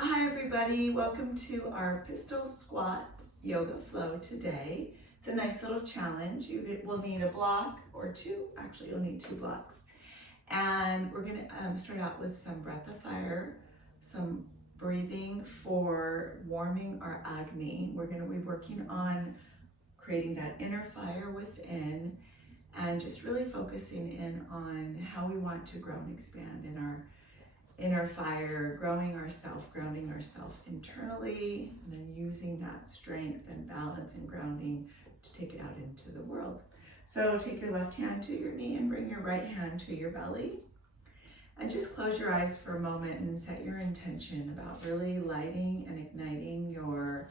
Hi everybody, welcome to our pistol squat yoga flow today. It's a nice little challenge. You will need a block or two, actually you'll need 2 blocks. And we're gonna start out with some breath of fire, some breathing for warming our Agni. We're gonna be working on creating that inner fire within and just really focusing in on how we want to grow and expand in our inner fire, growing ourselves, grounding ourselves internally, and then using that strength and balance and grounding to take it out into the world. So take your left hand to your knee and bring your right hand to your belly. And just close your eyes for a moment and set your intention about really lighting and igniting your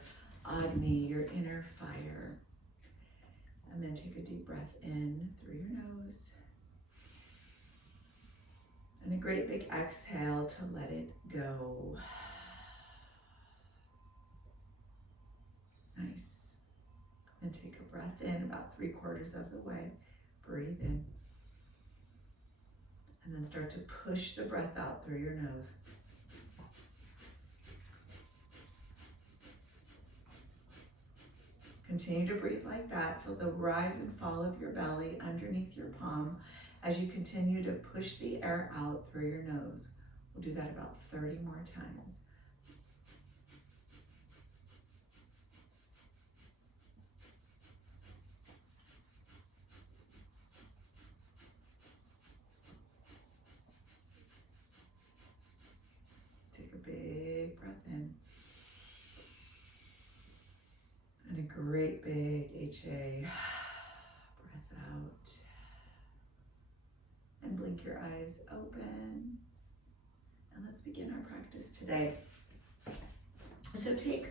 Agni, your inner fire. And then take a deep breath in through your nose. And a great big exhale to let it go. Nice. And take a breath in about 3/4 of the way. Breathe in. And then start to push the breath out through your nose. Continue to breathe like that. Feel the rise and fall of your belly underneath your palm as you continue to push the air out through your nose. We'll do that about 30 more times. Take a big breath in. And a great big HA. Breath out. And blink your eyes open. And let's begin our practice today. So take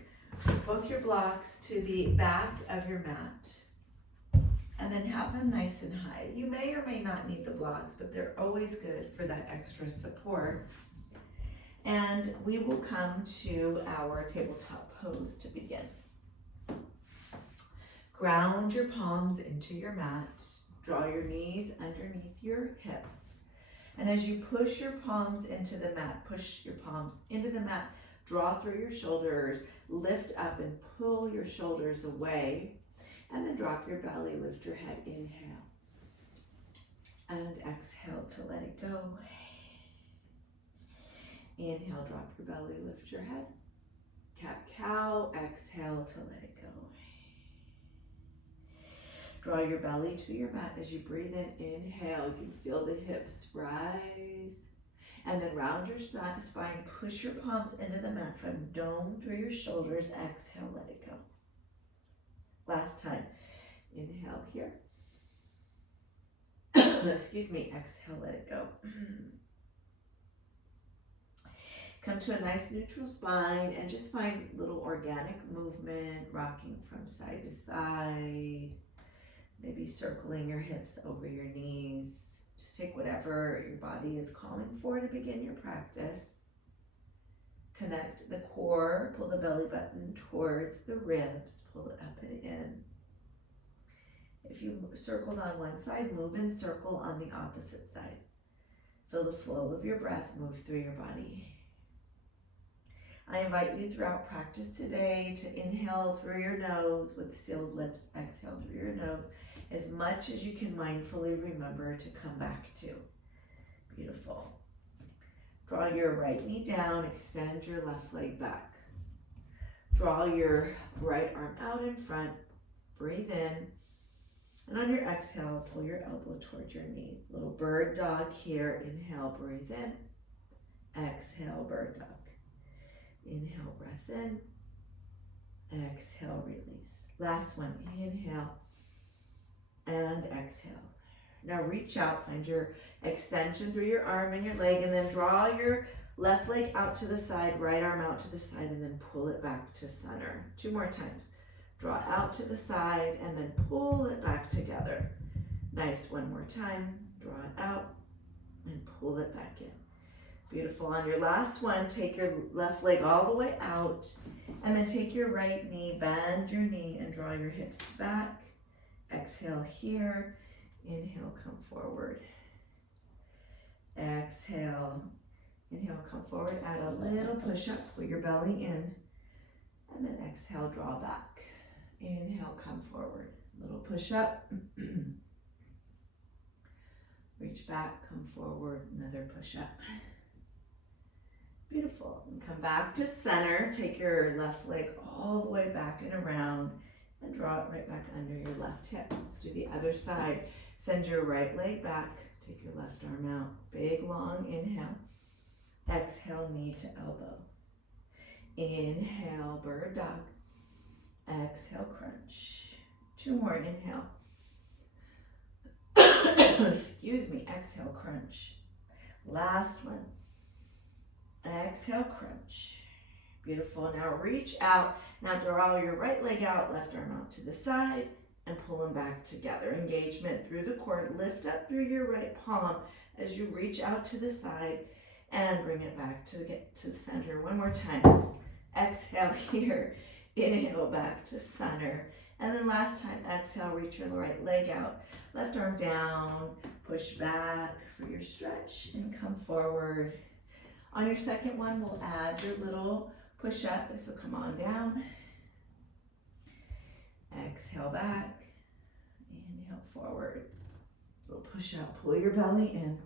both your blocks to the back of your mat and then have them nice and high. You may or may not need the blocks, but they're always good for that extra support. And we will come to our tabletop pose to begin. Ground your palms into your mat. Draw your knees underneath your hips. And as you push your palms into the mat, push your palms into the mat, draw through your shoulders, lift up and pull your shoulders away, and then drop your belly, lift your head, inhale. And exhale to let it go. Inhale, drop your belly, lift your head. Cat-cow, exhale to let it go. Draw your belly to your mat as you breathe in. Inhale, you feel the hips rise. And then round your spine, push your palms into the mat from dome through your shoulders. Exhale, let it go. Last time. Inhale here. Excuse me, exhale, let it go. Come to a nice neutral spine and just find little organic movement, rocking from side to side. Maybe circling your hips over your knees. Just take whatever your body is calling for to begin your practice. Connect the core, pull the belly button towards the ribs, pull it up and in. If you circled on one side, move in circle on the opposite side. Feel the flow of your breath move through your body. I invite you throughout practice today to inhale through your nose with sealed lips, exhale through your nose, as much as you can mindfully remember to come back to. Beautiful. Draw your right knee down, extend your left leg back. Draw your right arm out in front, breathe in, and on your exhale, pull your elbow towards your knee. Little bird dog here, inhale, breathe in, exhale, bird dog. Inhale, breath in, exhale, release. Last one, inhale, and exhale. Now reach out, find your extension through your arm and your leg, and then draw your left leg out to the side, right arm out to the side, and then pull it back to center. 2 more times. Draw out to the side, and then pull it back together. Nice, 1 more time. Draw it out, and pull it back in. Beautiful. On your last one, take your left leg all the way out, and then take your right knee, bend your knee, and draw your hips back. Exhale here. Inhale, come forward. Exhale. Inhale, come forward, add a little push-up, pull your belly in, and then exhale, draw back. Inhale, come forward, little push-up. Reach back, come forward, another push-up. Beautiful. And come back to center. Take your left leg all the way back and around and draw it right back under your left hip. Let's do the other side. Send your right leg back. Take your left arm out. Big, long inhale. Exhale, knee to elbow. Inhale, bird dog. Exhale, crunch. 2 more, inhale. Excuse me, exhale, crunch. Last one. Exhale, crunch. Beautiful. Now reach out. Now draw your right leg out, left arm out to the side, and pull them back together. Engagement through the core. Lift up through your right palm as you reach out to the side and bring it back to get to the center. One more time. Exhale here. Inhale back to center. And then last time, exhale, reach your right leg out. Left arm down. Push back for your stretch and come forward. On your second one, we'll add your little push-up. So come on down. Exhale back. Inhale forward. Little push-up. Pull your belly in.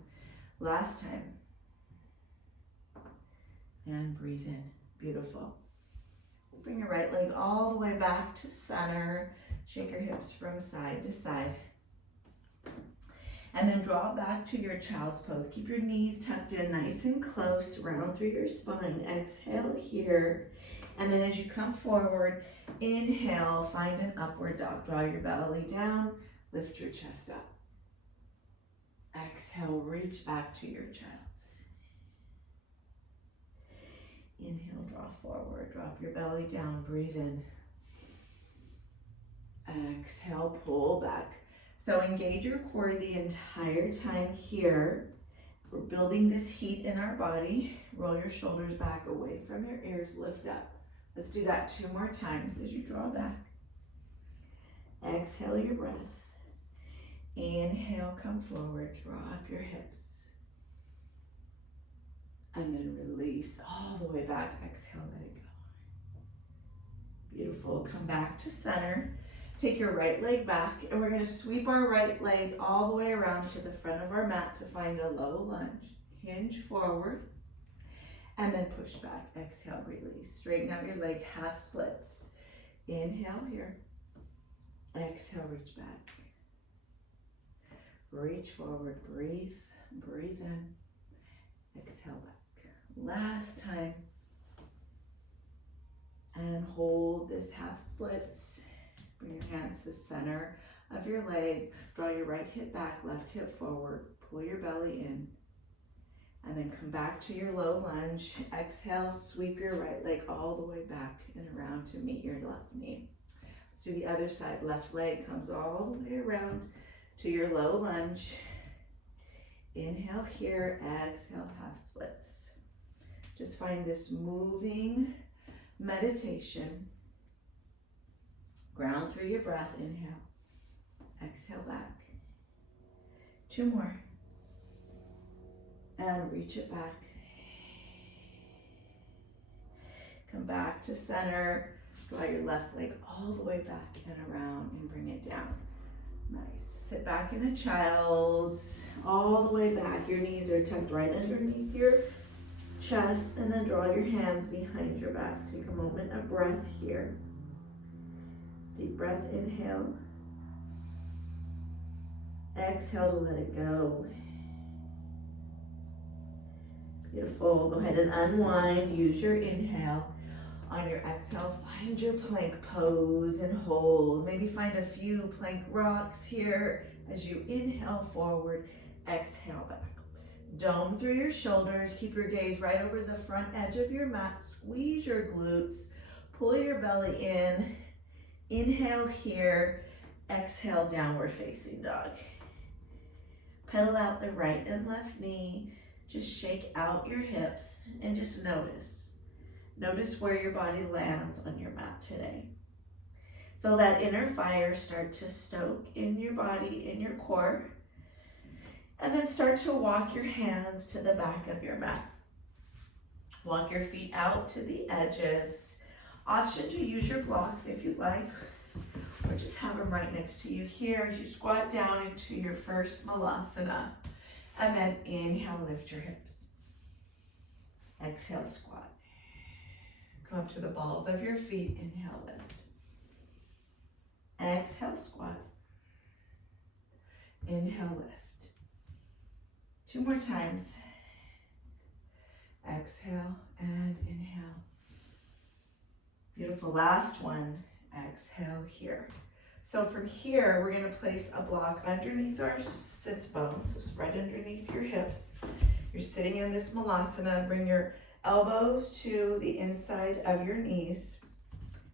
Last time. And breathe in. Beautiful. Bring your right leg all the way back to center. Shake your hips from side to side. And then draw back to your child's pose. Keep your knees tucked in nice and close, round through your spine. Exhale here. And then as you come forward, inhale, find an upward dog. Draw your belly down, lift your chest up. Exhale, reach back to your child's. Inhale, draw forward, drop your belly down, breathe in. Exhale, pull back. So engage your core the entire time here. We're building this heat in our body. Roll your shoulders back away from your ears, lift up. Let's do that 2 more times as you draw back. Exhale your breath. Inhale, come forward, draw up your hips. And then release all the way back. Exhale, let it go. Beautiful. Come back to center. Take your right leg back, and we're going to sweep our right leg all the way around to the front of our mat to find a low lunge. Hinge forward, and then push back. Exhale, release. Straighten out your leg, half splits. Inhale here. Exhale, reach back. Reach forward, breathe, breathe in. Exhale back. Last time. And hold this half splits. Bring your hands to the center of your leg. Draw your right hip back, left hip forward. Pull your belly in. And then come back to your low lunge. Exhale, sweep your right leg all the way back and around to meet your left knee. Let's do the other side. Left leg comes all the way around to your low lunge. Inhale here, exhale, half splits. Just find this moving meditation. Ground through your breath, inhale. Exhale back. 2 more. And reach it back. Come back to center. Draw your left leg all the way back and around and bring it down. Nice. Sit back in a child's, all the way back. Your knees are tucked right underneath your chest, and then draw your hands behind your back. Take a moment of breath here. Deep breath, inhale. Exhale to let it go. Beautiful. Go ahead and unwind. Use your inhale. On your exhale, find your plank pose and hold. Maybe find a few plank rocks here as you inhale forward, exhale back. Dome through your shoulders. Keep your gaze right over the front edge of your mat. Squeeze your glutes. Pull your belly in. Inhale here. Exhale, downward facing dog. Pedal out the right and left knee. Just shake out your hips and just notice. Notice where your body lands on your mat today. Feel that inner fire start to stoke in your body, in your core. And then start to walk your hands to the back of your mat. Walk your feet out to the edges. Option to use your blocks if you'd like, or just have them right next to you here as you squat down into your first malasana. And then inhale, lift your hips. Exhale, squat. Come up to the balls of your feet, inhale, lift. Exhale, squat. Inhale, lift. 2 more times. Exhale and inhale. Beautiful, last one. Exhale here. So from here, we're gonna place a block underneath our sits bones, so spread underneath your hips. You're sitting in this malasana. Bring your elbows to the inside of your knees,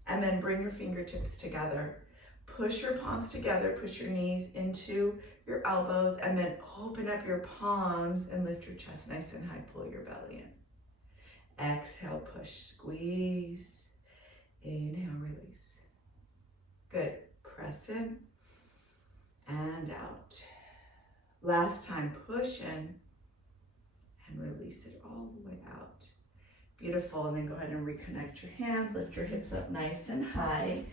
and then bring your fingertips together. Push your palms together, push your knees into your elbows, and then open up your palms and lift your chest nice and high, pull your belly in. Exhale, push, squeeze. Inhale, release. Good, press in and out. Last time, push in and release it all the way out. Beautiful, and then go ahead and reconnect your hands, lift your hips up nice and high.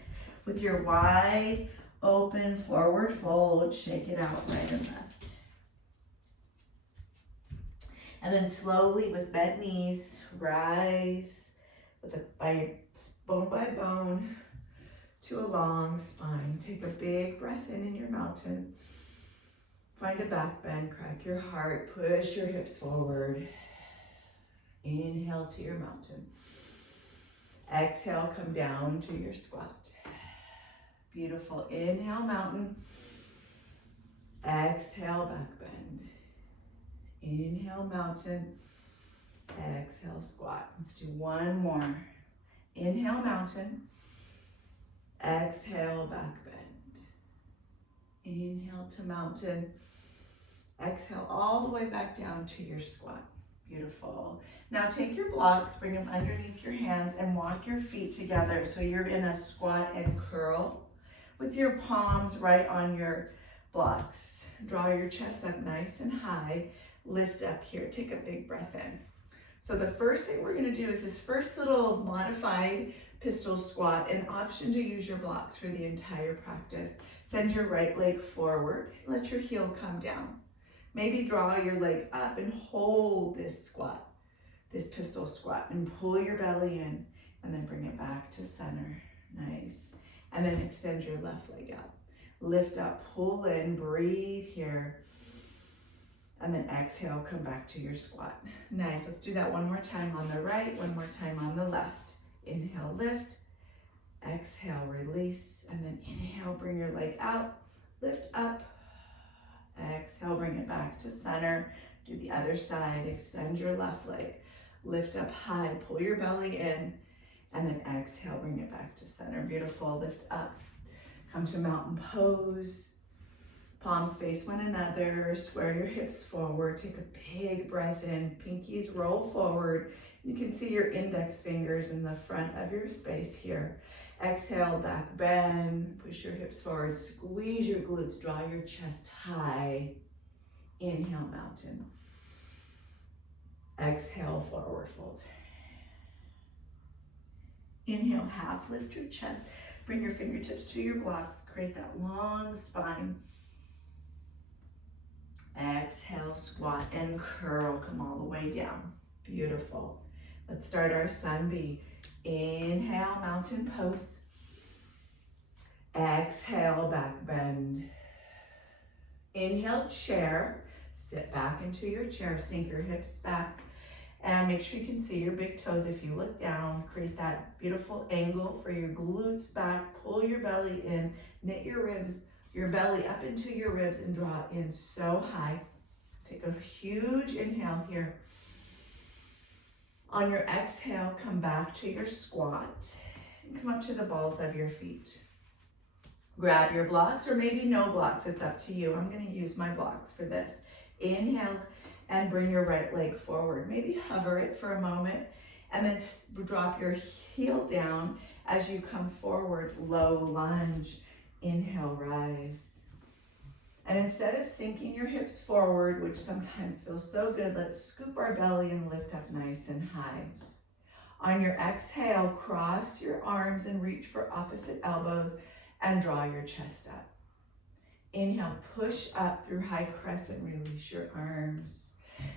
With your wide open forward fold, shake it out right and left. And then slowly with bent knees, rise bone by bone to a long spine. Take a big breath in your mountain. Find a back bend, crack your heart, push your hips forward. Inhale to your mountain. Exhale, come down to your squat. Beautiful. Inhale, mountain. Exhale, back bend. Inhale, mountain. Exhale, squat. Let's do one more. Inhale, mountain. Exhale, back bend. Inhale to mountain. Exhale all the way back down to your squat. Beautiful. Now take your blocks, bring them underneath your hands, and walk your feet together. So you're in a squat and curl with your palms right on your blocks. Draw your chest up nice and high. Lift up here. Take a big breath in. So the first thing we're going to do is this first little modified pistol squat, an option to use your blocks for the entire practice. Send your right leg forward. Let your heel come down. Maybe draw your leg up and hold this squat, this pistol squat, and pull your belly in, and then bring it back to center. Nice. And then extend your left leg out. Lift up, pull in, breathe here. And then exhale, come back to your squat. Nice, let's do that one more time on the right, one more time on the left. Inhale, lift. Exhale, release. And then inhale, bring your leg out. Lift up. Exhale, bring it back to center. Do the other side, extend your left leg. Lift up high, pull your belly in. And then exhale, bring it back to center. Beautiful, lift up. Come to mountain pose. Palms face one another, square your hips forward, take a big breath in, pinkies roll forward. You can see your index fingers in the front of your space here. Exhale, back bend, push your hips forward, squeeze your glutes, draw your chest high. Inhale, mountain. Exhale, forward fold. Inhale, half lift your chest, bring your fingertips to your blocks, create that long spine. Exhale, squat and curl, come all the way down. Beautiful. Let's start our sun B. Inhale, mountain pose. Exhale, back bend. Inhale, chair. Sit back into your chair, sink your hips back, and make sure you can see your big toes if you look down. Create that beautiful angle for your glutes back. Pull your belly in, knit your ribs, your belly up into your ribs, and draw it in so high. Take a huge inhale here. On your exhale, come back to your squat and come up to the balls of your feet. Grab your blocks, or maybe no blocks, it's up to you. I'm going to use my blocks for this. Inhale and bring your right leg forward. Maybe hover it for a moment and then drop your heel down as you come forward. Low lunge. Inhale, rise. And instead of sinking your hips forward, which sometimes feels so good, let's scoop our belly and lift up nice and high. On your exhale, cross your arms and reach for opposite elbows and draw your chest up. Inhale, push up through high crescent, release your arms.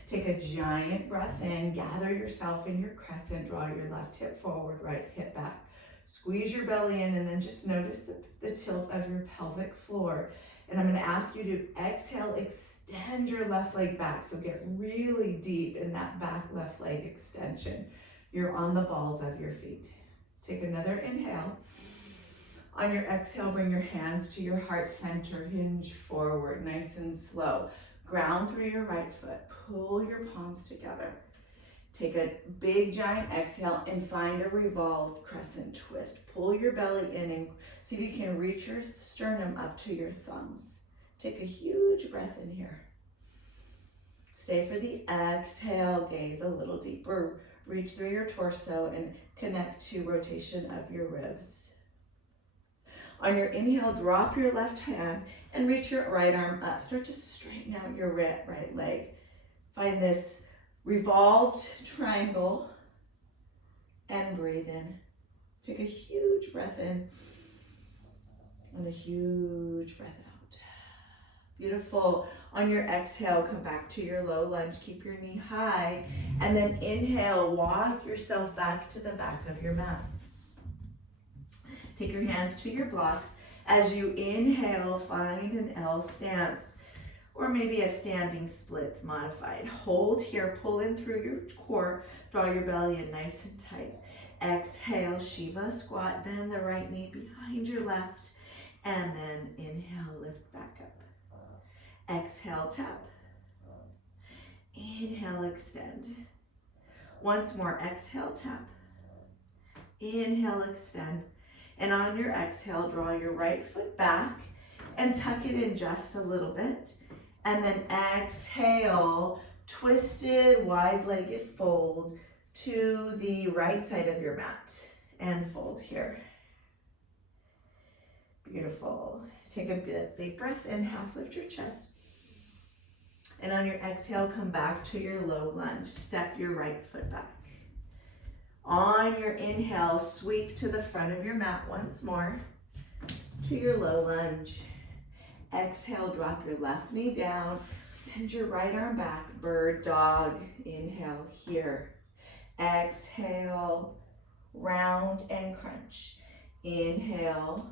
Take a giant breath in, gather yourself in your crescent, draw your left hip forward, right hip back. Squeeze your belly in and then just notice the tilt of your pelvic floor. And I'm gonna ask you to exhale, extend your left leg back. So get really deep in that back left leg extension. You're on the balls of your feet. Take another inhale. On your exhale, bring your hands to your heart center, hinge forward, nice and slow. Ground through your right foot, pull your palms together. Take a big giant exhale and find a revolved crescent twist. Pull your belly in and see if you can reach your sternum up to your thumbs. Take a huge breath in here. Stay for the exhale, gaze a little deeper. Reach through your torso and connect to rotation of your ribs. On your inhale, drop your left hand and reach your right arm up. Start to straighten out your right leg. Find this revolved triangle and breathe in. Take a huge breath in and a huge breath out. Beautiful. On your exhale, come back to your low lunge. Keep your knee high and then inhale, walk yourself back to the back of your mat. Take your hands to your blocks. As you inhale, find an L stance or maybe a standing splits modified. Hold here, pull in through your core, draw your belly in nice and tight. Exhale, Shiva squat, bend the right knee behind your left, and then inhale, lift back up. Exhale, tap. Inhale, extend. Once more, exhale, tap. Inhale, extend. And on your exhale, draw your right foot back and tuck it in just a little bit. And then exhale, twisted, wide-legged fold to the right side of your mat and fold here. Beautiful. Take a big breath in, half lift your chest. And on your exhale, come back to your low lunge. Step your right foot back. On your inhale, sweep to the front of your mat once more to your low lunge. Exhale, drop your left knee down, send your right arm back, bird dog. Inhale here. Exhale, round and crunch. Inhale,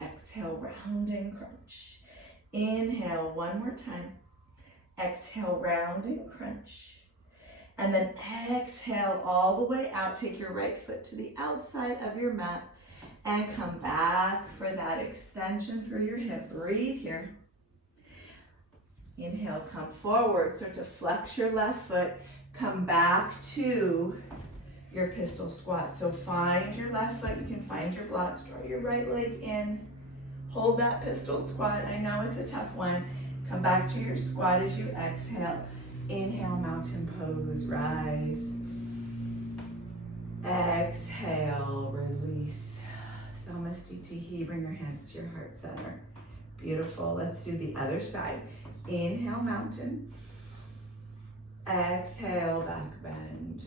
exhale, round and crunch. Inhale, one more time. Exhale, round and crunch. And then exhale all the way out. Take your right foot to the outside of your mat and come back for that extension through your hip. Breathe here. Inhale, come forward. Start to flex your left foot. Come back to your pistol squat. So find your left foot. You can find your blocks. Draw your right leg in. Hold that pistol squat. I know it's a tough one. Come back to your squat as you exhale. Inhale, mountain pose, rise. Exhale, release. Samastitihi, bring your hands to your heart center. Beautiful. Let's do the other side. Inhale, mountain. Exhale, back bend.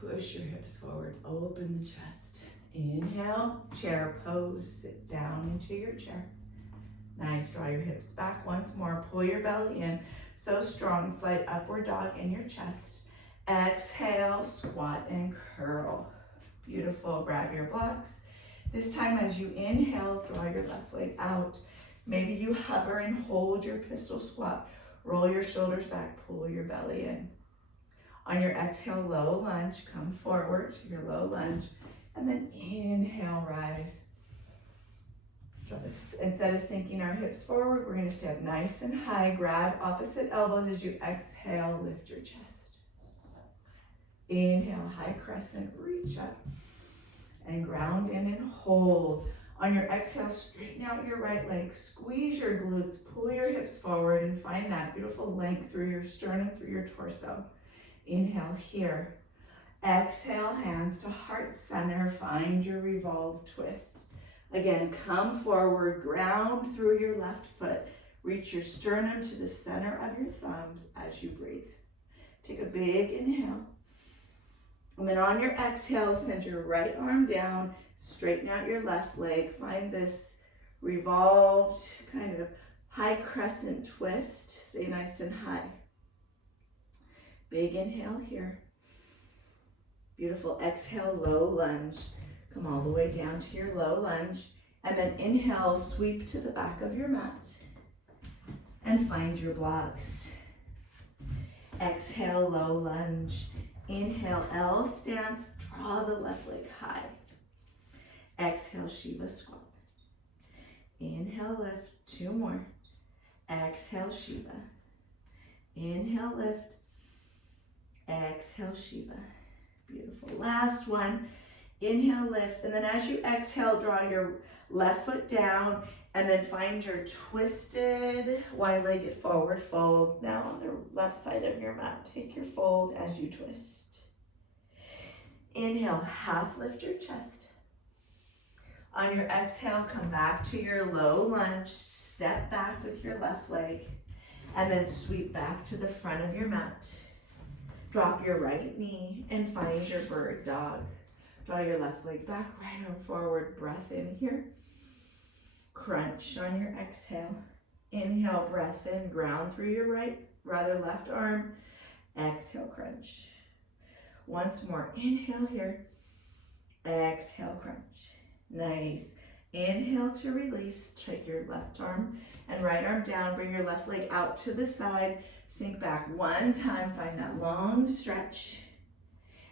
Push your hips forward, open the chest. Inhale, chair pose, sit down into your chair. Nice, draw your hips back once more, pull your belly in. So strong, slight upward dog in your chest. Exhale, squat and curl. Beautiful, grab your blocks. This time as you inhale, draw your left leg out. Maybe you hover and hold your pistol squat. Roll your shoulders back, pull your belly in. On your exhale, low lunge, come forward to your low lunge, and then inhale, rise. Instead of sinking our hips forward, we're gonna step nice and high, grab opposite elbows as you exhale, lift your chest. Inhale, high crescent, reach up and ground in and hold. On your exhale, straighten out your right leg, squeeze your glutes, pull your hips forward and find that beautiful length through your sternum, through your torso. Inhale here. Exhale, hands to heart center, find your revolved twist. Again, come forward, ground through your left foot, Reach your sternum to the center of your thumbs as you breathe. Take a big inhale. And then on your exhale, send your right arm down, straighten out your left leg. Find this revolved kind of high crescent twist. Stay nice and high. Big inhale here. Beautiful exhale, low lunge. Come all the way down to your low lunge. And then inhale, sweep to the back of your mat. And find your blocks. Exhale, low lunge. Inhale, L stance. Draw the left leg high. Exhale, Shiva squat. Inhale, lift. 2 more. Exhale, Shiva. Inhale, lift. Exhale, Shiva. Beautiful. Last one. Inhale, lift. And then as you exhale, draw your left foot down and then find your twisted wide-legged forward fold. Now on the left side of your mat, take your fold as you twist. Inhale, half lift your chest. On your exhale, come back to your low lunge. Step back with your left leg and then sweep back to the front of your mat. Drop your right knee and find your bird dog. Draw your left leg back, right arm forward, breath in here. Crunch on your exhale. Inhale, breath in, ground through your left arm. Exhale, crunch. Once more, inhale here. Exhale, crunch. Nice. Inhale to release. Take your left arm and right arm down. Bring your left leg out to the side. Sink back one time. Find that long stretch.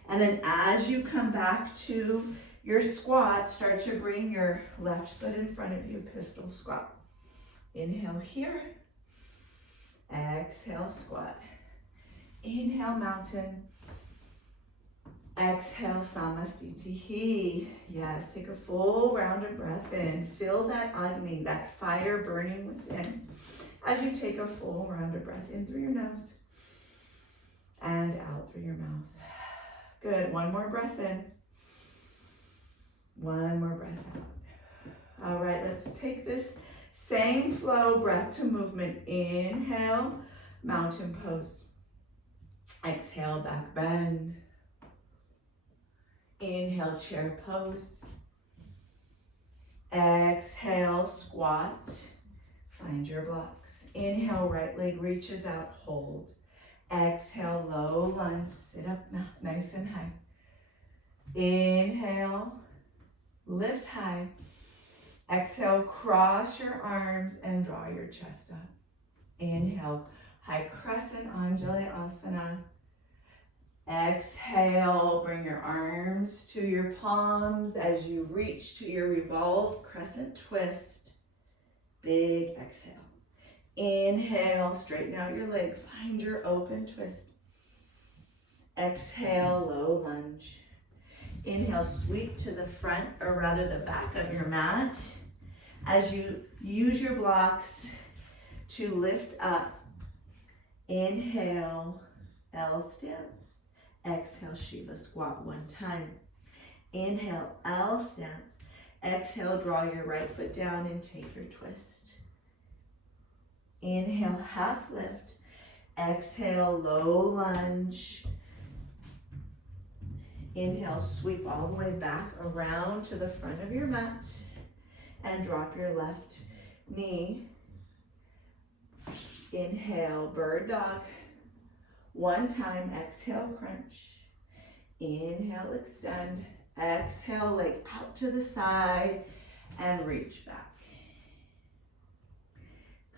And then as you come back to your squat, start to bring your left foot in front of you, pistol squat. Inhale here. Exhale, squat. Inhale, mountain. Exhale, samastitihi. Yes, take a full round of breath in. Feel that Agni, that fire burning within. As you take a full round of breath in through your nose and out through your mouth. Good, one more breath in. One more breath out. All right, let's take this same flow, breath to movement. Inhale, mountain pose. Exhale, back bend. Inhale, chair pose. Exhale, squat. Find your blocks. Inhale, right leg reaches out, hold. Exhale, low lunge, sit up nice and high. Inhale, lift high. Exhale, cross your arms and draw your chest up. Inhale, high crescent, Anjali Asana. Exhale, bring your arms to your palms as you reach to your revolved crescent twist. Big exhale. Inhale, straighten out your leg, find your open twist. Exhale, low lunge. Inhale, sweep to the front, or rather the back of your mat. As you use your blocks to lift up. Inhale, L stance. Exhale, Shiva squat one time. Inhale, L stance. Exhale, draw your right foot down and take your twist. Inhale, half lift. Exhale, low lunge. Inhale, sweep all the way back around to the front of your mat and drop your left knee. Inhale, bird dog. One time, exhale, crunch. Inhale, extend. Exhale, leg out to the side and reach back.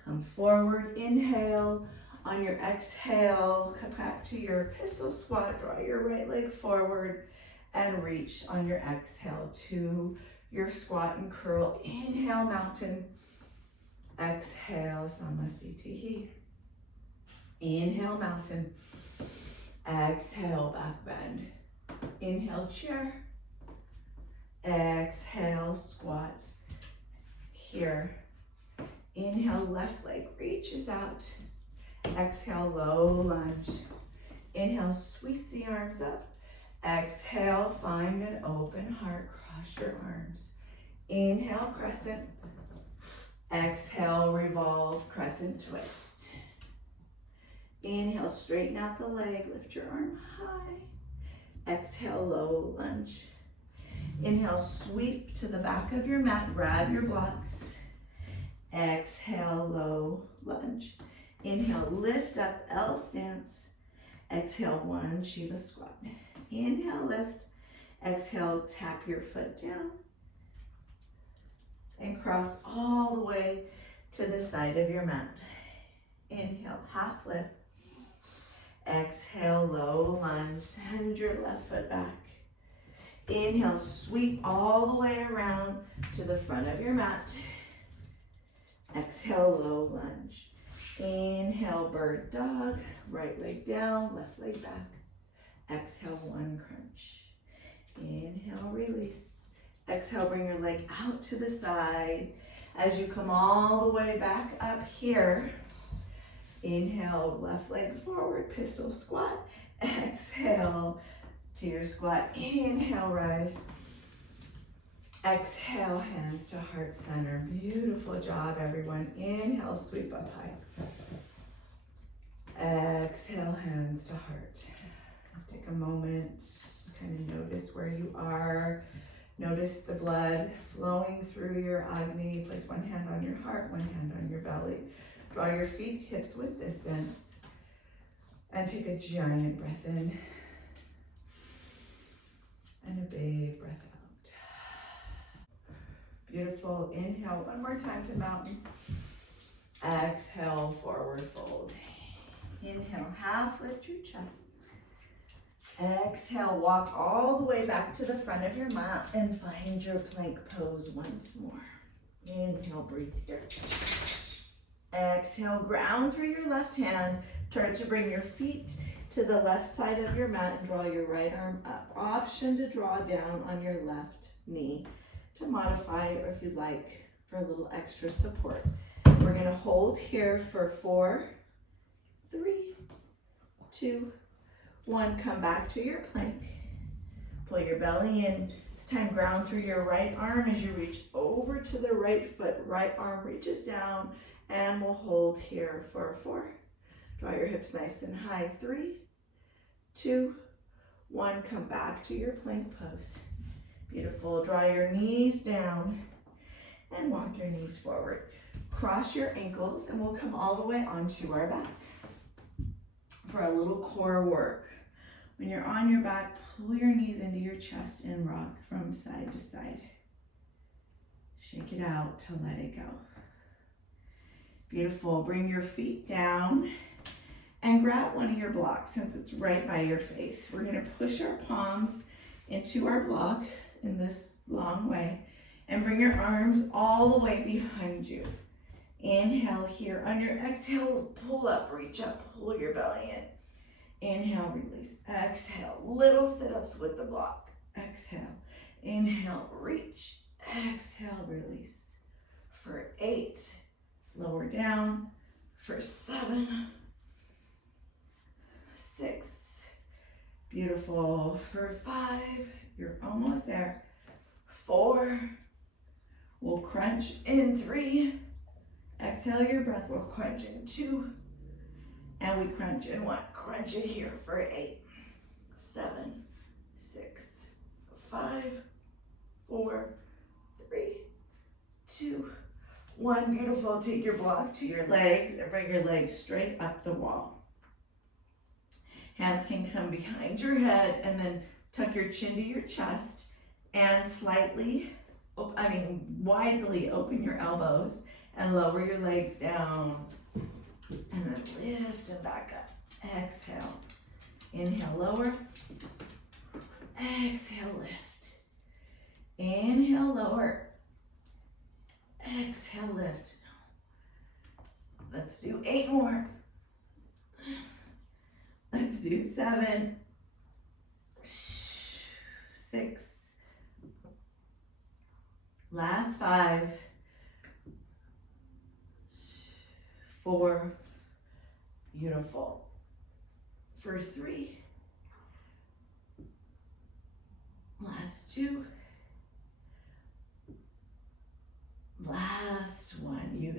Come forward, inhale. On your exhale, come back to your pistol squat. Draw your right leg forward and reach on your exhale to your squat and curl. Inhale, mountain. Exhale, samastitihi. Inhale, mountain. Exhale, back bend. Inhale, chair. Exhale, squat. Here. Inhale, left leg reaches out. Exhale, low lunge. Inhale, sweep the arms up. Exhale, find an open heart. Cross your arms. Inhale, crescent. Exhale, revolve, crescent twist. Inhale, straighten out the leg, lift your arm high. Exhale, low lunge. Inhale, sweep to the back of your mat, grab your blocks. Exhale, low lunge. Inhale, lift up, L stance. Exhale, one Shiva squat. Inhale, lift. Exhale, tap your foot down. And cross all the way to the side of your mat. Inhale, half lift. Exhale, low lunge. Send your left foot back. Inhale, sweep all the way around to the front of your mat. Exhale, low lunge. Inhale, bird dog. Right leg down, left leg back. Exhale, one crunch. Inhale, release. Exhale, bring your leg out to the side. As you come all the way back up here, inhale, left leg forward, pistol squat. Exhale to your squat. Inhale, rise. Exhale, hands to heart center. Beautiful job, everyone. Inhale, sweep up high. Exhale, hands to heart. Take a moment, just kind of notice where you are. Notice the blood flowing through your Agni. Place one hand on your heart, one hand on your belly. Draw your feet hips width distance. And take a giant breath in. And a big breath out. Beautiful. Inhale one more time to mountain. Exhale, forward fold. Inhale, half lift your chest. Exhale, walk all the way back to the front of your mat and find your plank pose once more. Inhale, breathe here. Exhale, ground through your left hand. Try to bring your feet to the left side of your mat and draw your right arm up. Option to draw down on your left knee to modify, or if you'd like, for a little extra support. We're gonna hold here for 4, 3, 2, 1. Come back to your plank. Pull your belly in. This time ground through your right arm as you reach over to the right foot. Right arm reaches down, and we'll hold here for 4. Draw your hips nice and high. 3, 2, 1. Come back to your plank pose. Beautiful. Draw your knees down and walk your knees forward. Cross your ankles and we'll come all the way onto our back for a little core work. When you're on your back, pull your knees into your chest and rock from side to side. Shake it out to let it go. Beautiful. Bring your feet down and grab one of your blocks since it's right by your face. We're going to push our palms into our block in this long way and bring your arms all the way behind you. Inhale here. On your exhale, pull up, reach up, pull your belly in. Inhale, release. Exhale, little sit-ups with the block. Exhale, inhale, reach. Exhale, release. For 8, lower down. For 7, 6, beautiful. For 5, you're almost there. 4, we'll crunch in 3. Exhale your breath, we'll crunch in 2. And we crunch in 1. Crunch it here for 8, 7, 6, 5, 4, 3, 2, 1. Beautiful. Take your block to your legs and bring your legs straight up the wall. Hands can come behind your head and then tuck your chin to your chest and widely open your elbows and lower your legs down. And then lift and back up. Exhale. Inhale, lower. Exhale, lift. Inhale, lower. Exhale, lift. Let's do 8 more. Let's do 7, 6. Last 5, 4, beautiful. For 3, last 2, last 1. You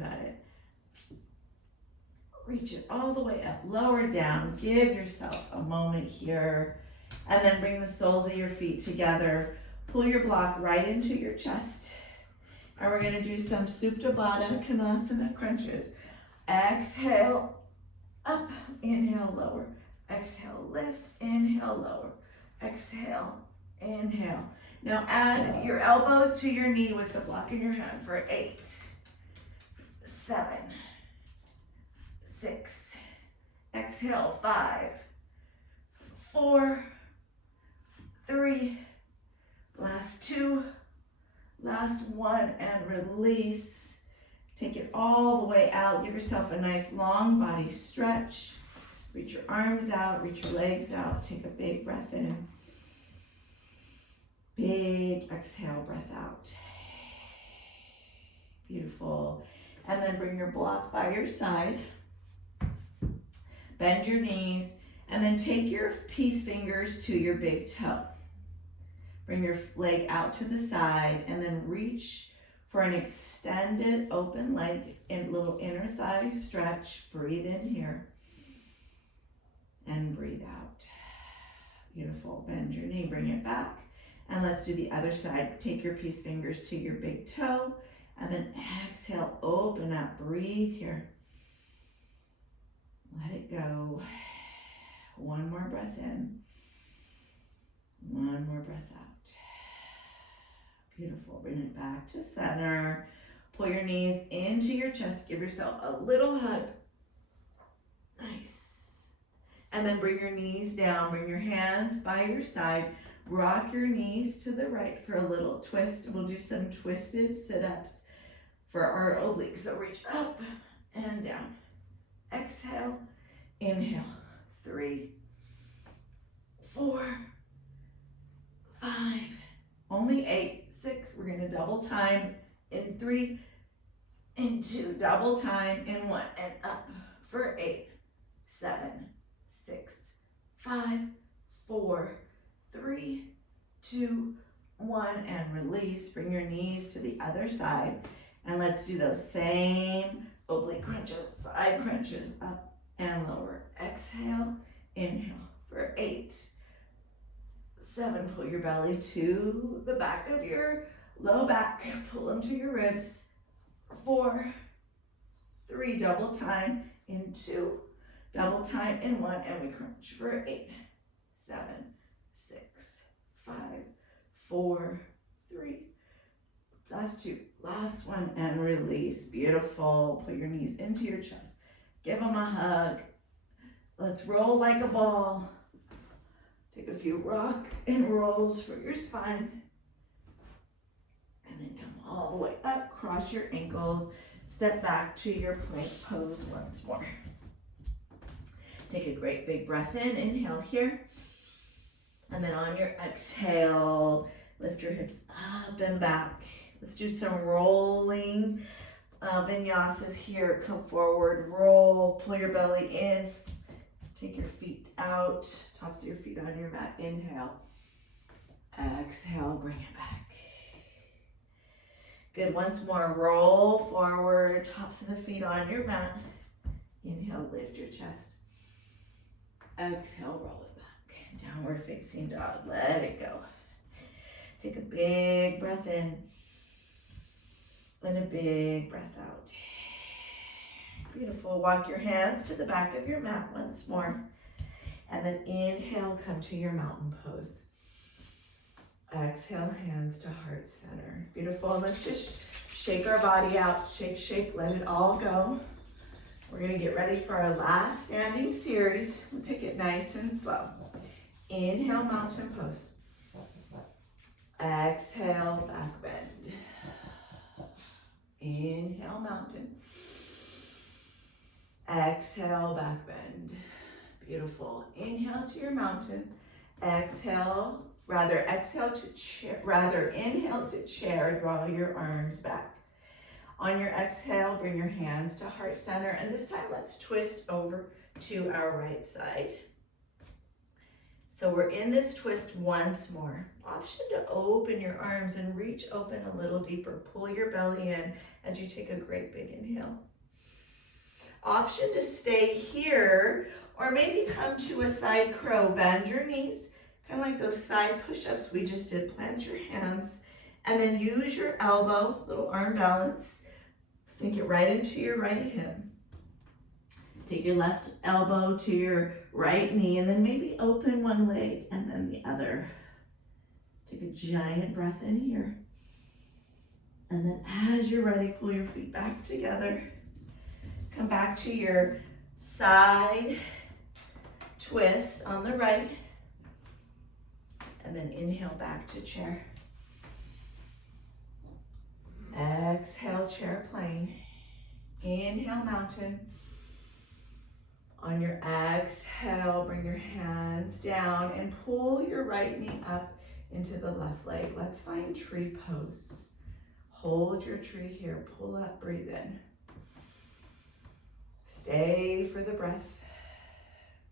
reach it all the way up, lower down. Give yourself a moment here. And then bring the soles of your feet together. Pull your block right into your chest. And we're gonna do some Supta Baddha Konasana crunches. Exhale, up, inhale, lower. Exhale, lift, inhale, lower. Exhale, inhale. Now add your elbows to your knee with the block in your hand for 8, 7, 6. Exhale, 5, 4, 3, last 2, last 1, and release. Take it all the way out. Give yourself a nice long body stretch. Reach your arms out, reach your legs out. Take a big breath in. Big exhale, breath out. Beautiful. And then bring your block by your side. Bend your knees. And then take your peace fingers to your big toe. Bring your leg out to the side and then reach for an extended open leg and little inner thigh stretch. Breathe in here and breathe out. Beautiful. Bend your knee, bring it back. And let's do the other side. Take your peace fingers to your big toe and then exhale, open up, breathe here. Let it go. One more breath in. One more breath out. Beautiful. Bring it back to center. Pull your knees into your chest. Give yourself a little hug. Nice. And then bring your knees down. Bring your hands by your side. Rock your knees to the right for a little twist. We'll do some twisted sit-ups for our obliques. So reach up and down. Exhale. Inhale. 3, 4, 5, only 8, 6. We're gonna double time in 3, in 2, double time in 1, and up for 8, 7, 6, 5, 4, 3, 2, 1, and release. Bring your knees to the other side, and let's do those same oblique crunches, side crunches, up and lower. Exhale, inhale for 8, 7, pull your belly to the back of your low back, pull them to your ribs. 4, 3, double time in 2, double time in 1, and we crunch for 8, 7, 6, 5, 4, 3, last 2, last 1, and release. Beautiful. Put your knees into your chest. Give them a hug. Let's roll like a ball. Take a few rock and rolls for your spine. And then come all the way up, cross your ankles, step back to your plank pose once more. Take a great big breath in, inhale here. And then on your exhale, lift your hips up and back. Let's do some rolling vinyasas here. Come forward, roll, pull your belly in. Take your feet out, tops of your feet on your mat. Inhale. Exhale, bring it back. Good, once more. Roll forward, tops of the feet on your mat. Inhale, lift your chest. Exhale, roll it back. Downward facing dog. Let it go. Take a big breath in and a big breath out. Beautiful. Walk your hands to the back of your mat once more. And then inhale, come to your mountain pose. Exhale, hands to heart center. Beautiful. Let's just shake our body out. Shake, shake, let it all go. We're going to get ready for our last standing series. We'll take it nice and slow. Inhale, mountain pose. Exhale, back bend. Inhale, mountain. Exhale, back bend. Beautiful. Inhale to your mountain. Exhale to chair, inhale to chair. Draw your arms back. On your exhale, bring your hands to heart center. And this time, let's twist over to our right side. So we're in this twist once more. Option to open your arms and reach open a little deeper. Pull your belly in as you take a great big inhale. Option to stay here, or maybe come to a side crow. Bend your knees, kind of like those side push-ups we just did. Plant your hands, and then use your elbow, little arm balance. Sink it right into your right hip. Take your left elbow to your right knee, and then maybe open one leg and then the other. Take a giant breath in here. And then as you're ready, pull your feet back together. Come back to your side twist on the right. And then inhale back to chair. Exhale, chair plane. Inhale, mountain. On your exhale, bring your hands down and pull your right knee up into the left leg. Let's find tree pose. Hold your tree here, pull up, breathe in. Stay for the breath.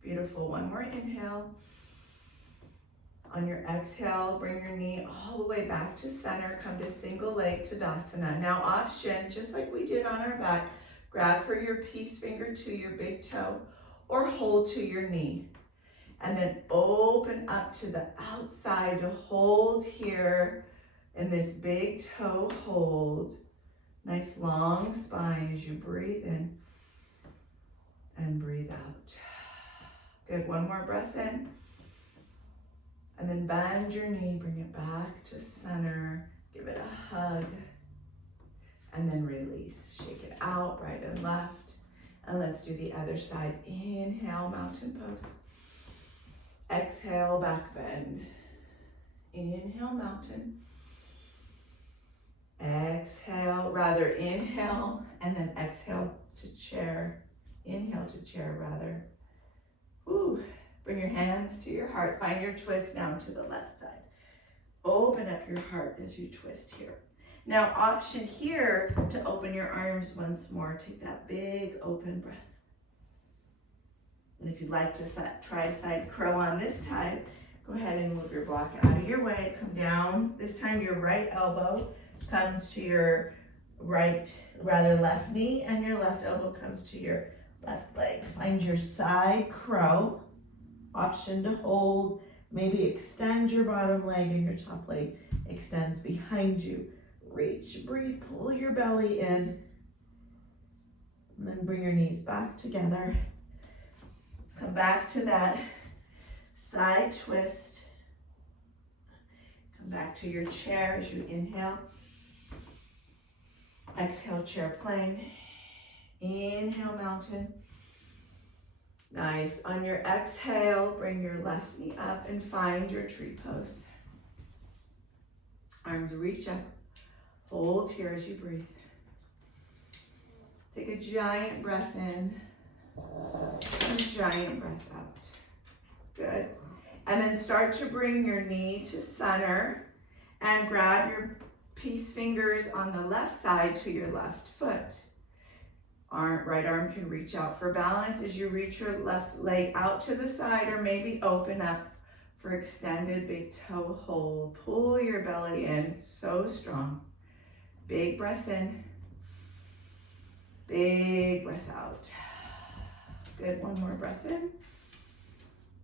Beautiful, one more inhale. On your exhale, bring your knee all the way back to center. Come to single leg Tadasana. Now option, just like we did on our back, grab for your peace finger to your big toe or hold to your knee. And then open up to the outside to hold here in this big toe hold. Nice long spine as you breathe in and breathe out. Good, one more breath in. And then bend your knee, bring it back to center. Give it a hug. And then release. Shake it out, right and left. And let's do the other side. Inhale, mountain pose. Exhale, back bend. Inhale, mountain. Exhale, inhale, and then exhale to chair. Inhale to chair, rather. Woo. Bring your hands to your heart. Find your twist now to the left side. Open up your heart as you twist here. Now, option here to open your arms once more. Take that big open breath. And if you'd like to try side crow on this time, go ahead and move your block out of your way. Come down. This time your right elbow comes to your left knee, and your left elbow comes to your left leg. Find your side crow. Option to hold. Maybe extend your bottom leg and your top leg extends behind you. Reach, breathe, pull your belly in. And then bring your knees back together. Come back to that side twist. Come back to your chair as you inhale. Exhale, chair plane. Inhale, mountain. Nice. On your exhale, bring your left knee up and find your tree pose. Arms reach up. Hold here as you breathe. Take a giant breath in and a giant breath out. Good. And then start to bring your knee to center and grab your peace fingers on the left side to your left foot. Right arm can reach out for balance as you reach your left leg out to the side, or maybe open up for extended big toe hold. Pull your belly in, so strong. Big breath in, big breath out. Good, one more breath in,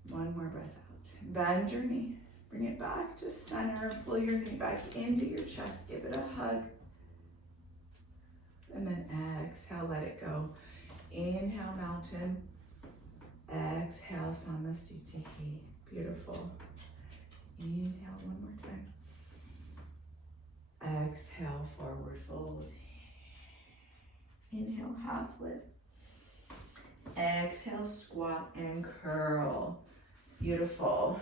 one more breath out. Bend your knee, bring it back to center, pull your knee back into your chest, give it a hug. And then exhale, let it go. Inhale, mountain. Exhale, Samastitihi. Beautiful. Inhale one more time. Exhale, forward fold. Inhale, half lift. Exhale, squat and curl. Beautiful.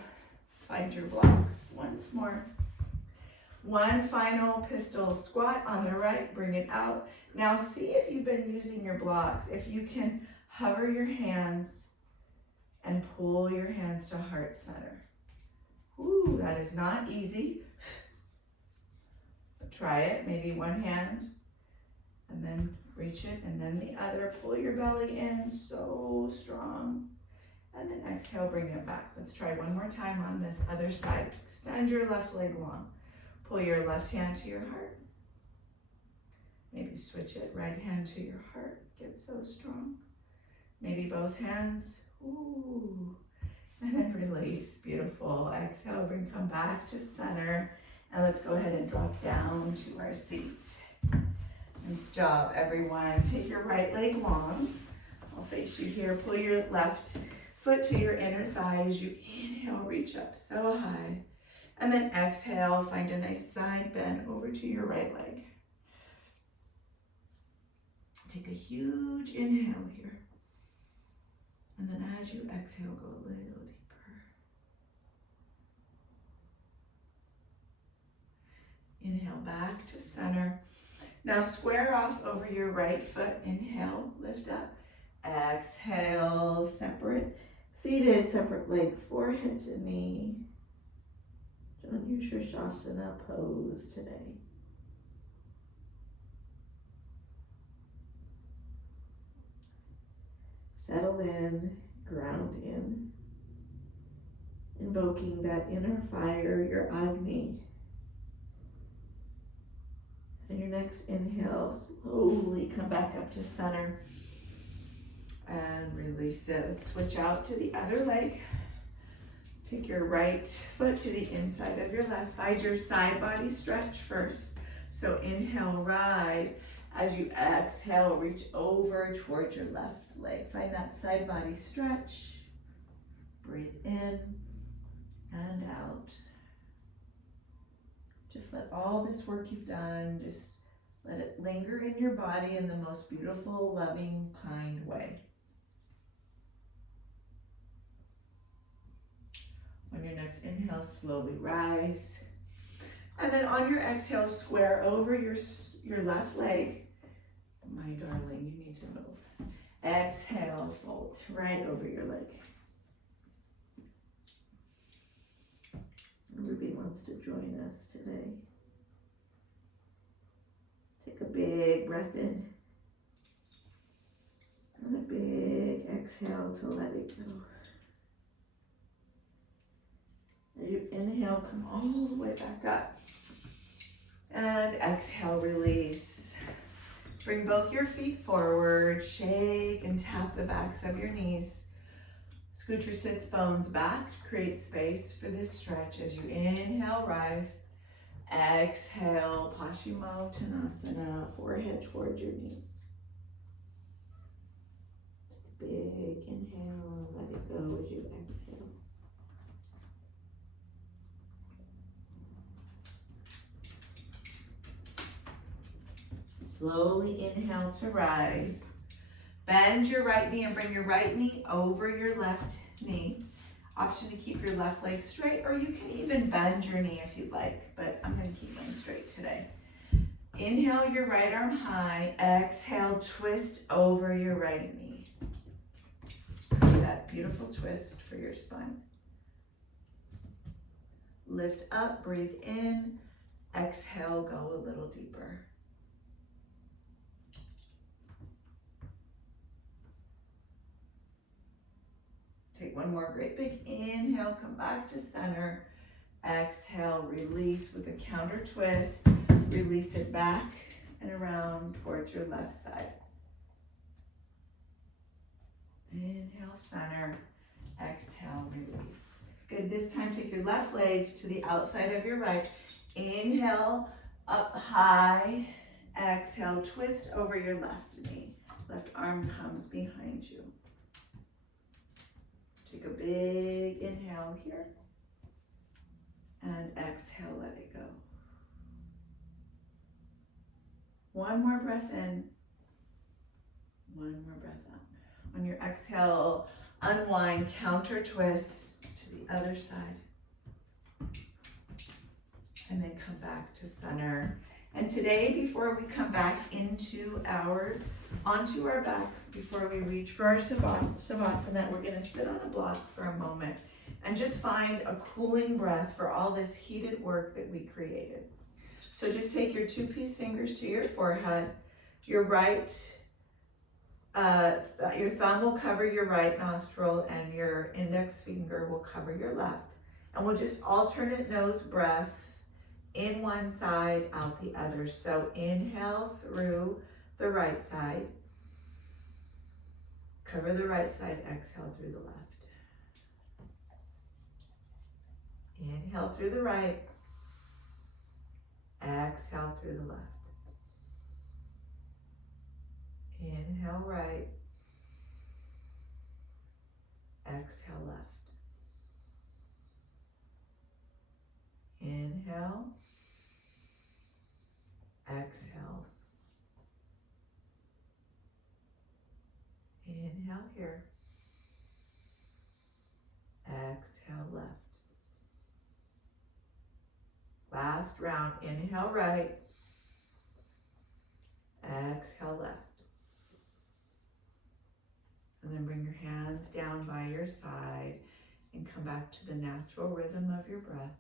Find your blocks once more. One final pistol squat on the right, bring it out. Now see if you've been using your blocks. If you can hover your hands and pull your hands to heart center. Ooh, that is not easy. But try it, maybe one hand, and then reach it, and then the other. Pull your belly in, so strong. And then exhale, bring it back. Let's try one more time on this other side. Extend your left leg long. Pull your left hand to your heart. Maybe switch it, right hand to your heart. Get so strong. Maybe both hands. Ooh. And then release. Beautiful. Exhale, come back to center. And let's go ahead and drop down to our seat. Nice job, everyone. Take your right leg long. I'll face you here. Pull your left foot to your inner thigh as you inhale, reach up so high. And then exhale, find a nice side bend over to your right leg. Take a huge inhale here. And then as you exhale, go a little deeper. Inhale back to center. Now square off over your right foot. Inhale, lift up. Exhale, separate, seated, separate leg, forehead to knee. Don't use your Shasana pose today. Settle in, ground in, invoking that inner fire, your Agni. And your next inhale, slowly come back up to center and release it. Let's switch out to the other leg. Take your right foot to the inside of your left. Find your side body stretch first. So inhale, rise. As you exhale, reach over towards your left leg. Find that side body stretch. Breathe in and out. Just let all this work you've done, just let it linger in your body in the most beautiful, loving, kind way. On your next inhale, slowly rise. And then on your exhale, square over your left leg. My darling, you need to move. Exhale, fold right over your leg. Ruby wants to join us today. Take a big breath in. And a big exhale to let it go. As you inhale, come all the way back up. And exhale, release. Bring both your feet forward. Shake and tap the backs of your knees. Scoot your sits bones back. Create space for this stretch as you inhale, rise. Exhale, Paschimottanasana, forehead towards your knees. Take a big inhale, let it go as you exhale. Slowly inhale to rise. Bend your right knee and bring your right knee over your left knee. Option to keep your left leg straight, or you can even bend your knee if you'd like, but I'm going to keep mine straight today. Inhale your right arm high. Exhale, twist over your right knee. Create that beautiful twist for your spine. Lift up, breathe in. Exhale, go a little deeper. Take one more great big inhale, come back to center. Exhale, release with a counter twist. Release it back and around towards your left side. Inhale, center. Exhale, release. Good, this time take your left leg to the outside of your right. Inhale, up high. Exhale, twist over your left knee. Left arm comes behind you. Take a big inhale here. And exhale, let it go. One more breath in. One more breath out. On your exhale, unwind, counter twist to the other side. And then come back to center. And today, before we come back onto our back, before we reach for our Savasana, we're going to sit on a block for a moment and just find a cooling breath for all this heated work that we created. So just take your 2-piece fingers to your forehead. Your thumb will cover your right nostril and your index finger will cover your left. And we'll just alternate nose breath. In one side, out the other. So inhale through the right side. Cover the right side, exhale through the left. Inhale through the right. Exhale through the left. Inhale right. Exhale left. Inhale. Exhale. Inhale here. Exhale left. Last round. Inhale right. Exhale left. And then bring your hands down by your side and come back to the natural rhythm of your breath.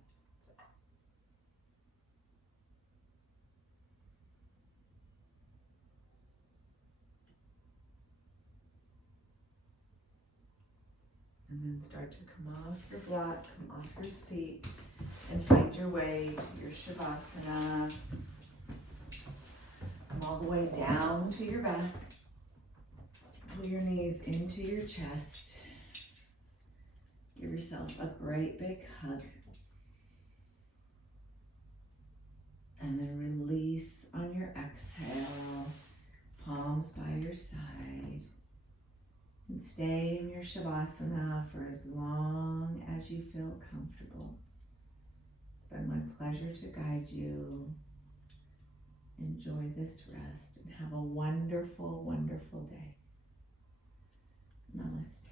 And then start to come off your block, come off your seat, and find your way to your Shavasana. Come all the way down to your back. Pull your knees into your chest. Give yourself a great big hug. And then release on your exhale, palms by your side. And stay in your Shavasana for as long as you feel comfortable. It's been my pleasure to guide you. Enjoy this rest and have a wonderful, wonderful day. Namaste.